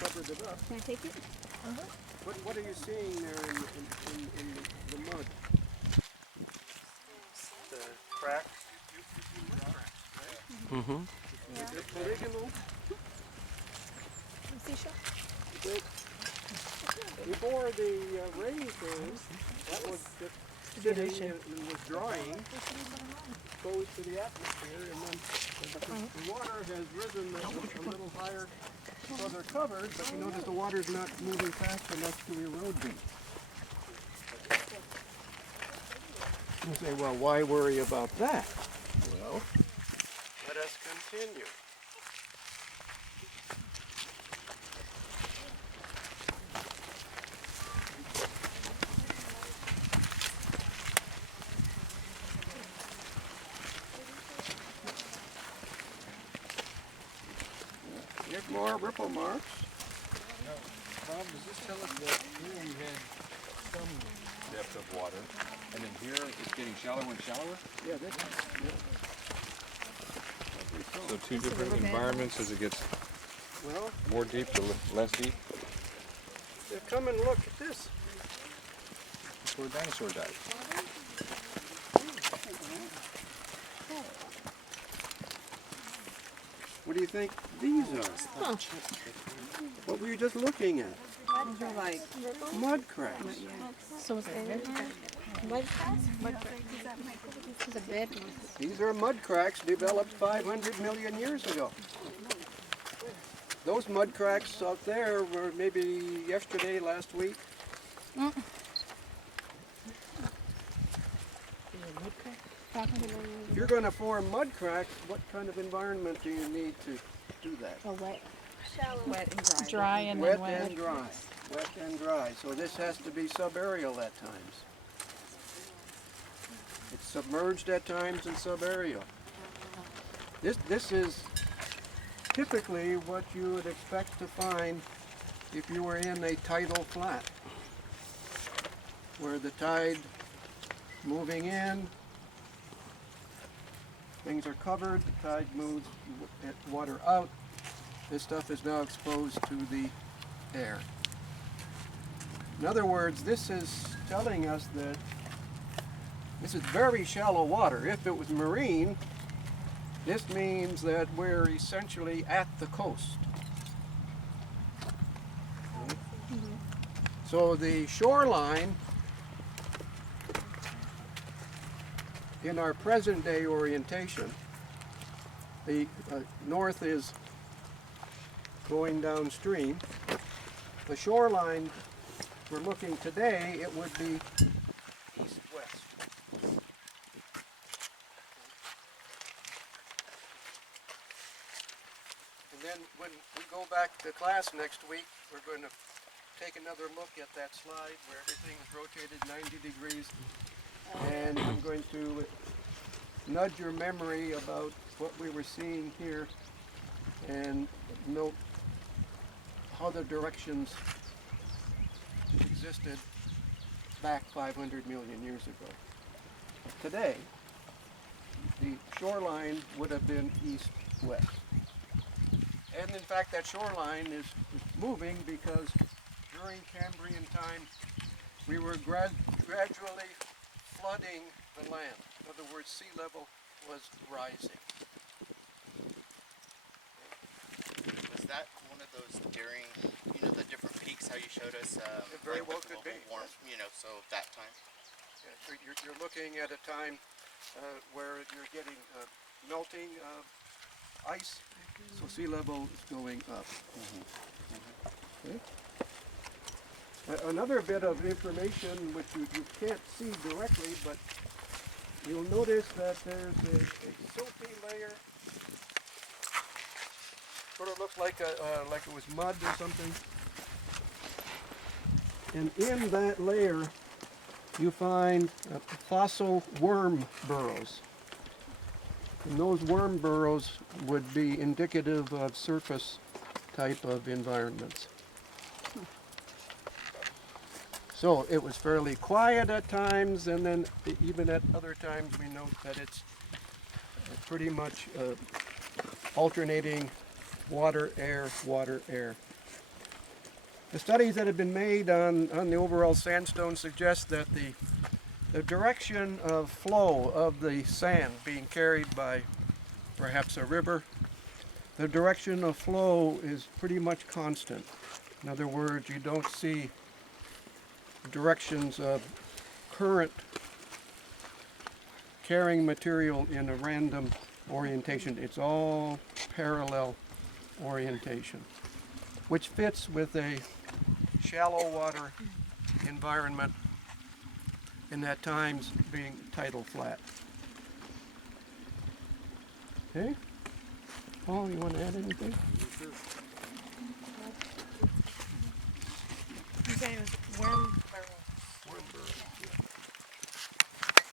covered it up. Can I take it? What are you seeing there in the mud? The cracks? Mm-hmm. They're polygonal. Before the rain came, that was just sitting and was drying, exposed to the atmosphere, and then the water has risen a little higher, so they're covered, but you notice the water's not moving fast enough to erode them. You say, well, why worry about that? Well, let us continue. Get more ripple marks. Now, Bob, does this tell us that here we had some depth of water, and then here it's getting shallower and shallower? Yeah, this So two different environments as it gets well, more deep to less deep? come and look at this. That's where a dinosaur died. What do you think these are? What were you just looking at? Those are like Mud cracks. so mud cracks? This is a bed one. These are mud cracks developed 500 million years ago. Those mud cracks out there were maybe yesterday, last week. If you're going to form mud cracks, what kind of environment do you need to do that? Oh, wet. Wet and dry. Dry and Wet then wet. and dry. Wet and dry. So this has to be subaerial at times. It's submerged at times and subaerial. This is typically what you would expect to find if you were in a tidal flat, where the tide moving in, things are covered, the tide moves water out. This stuff is now exposed to the air. In other words, this is telling us that this is very shallow water. If it was marine, this means that we're essentially at the coast. So the shoreline in our present day orientation, the north is going downstream. The shoreline we're looking today, it would be east-west. And then when we go back to class next week, we're going to take another look at that slide where everything's rotated 90 degrees. And I'm going to nudge your memory about what we were seeing here and note how the directions existed back 500 million years ago. Today, the shoreline would have been east-west. And in fact, that shoreline is moving because during Cambrian time, we were gradually flooding the land. In other words, sea level was rising. Was that one of those during, the different peaks, how you showed us? It very well with could be, global so that time? Yeah, so you're looking at a time where you're getting melting ice, so sea level is going up. Okay. Another bit of information which you can't see directly, but you'll notice that there's a silty layer. Sort of looks like it was mud or something. And in that layer, you find fossil worm burrows. And those worm burrows would be indicative of surface type of environments. So it was fairly quiet at times, and then even at other times we note that it's pretty much alternating water, air, water, air. The studies that have been made on the overall sandstone suggest that the direction of flow of the sand being carried by perhaps a river, the direction of flow is pretty much constant. In other words, you don't see directions of current carrying material in a random orientation. It's all parallel orientation, which fits with a shallow water environment, and at times being tidal flat. Okay? Paul, you want to add anything? You said it was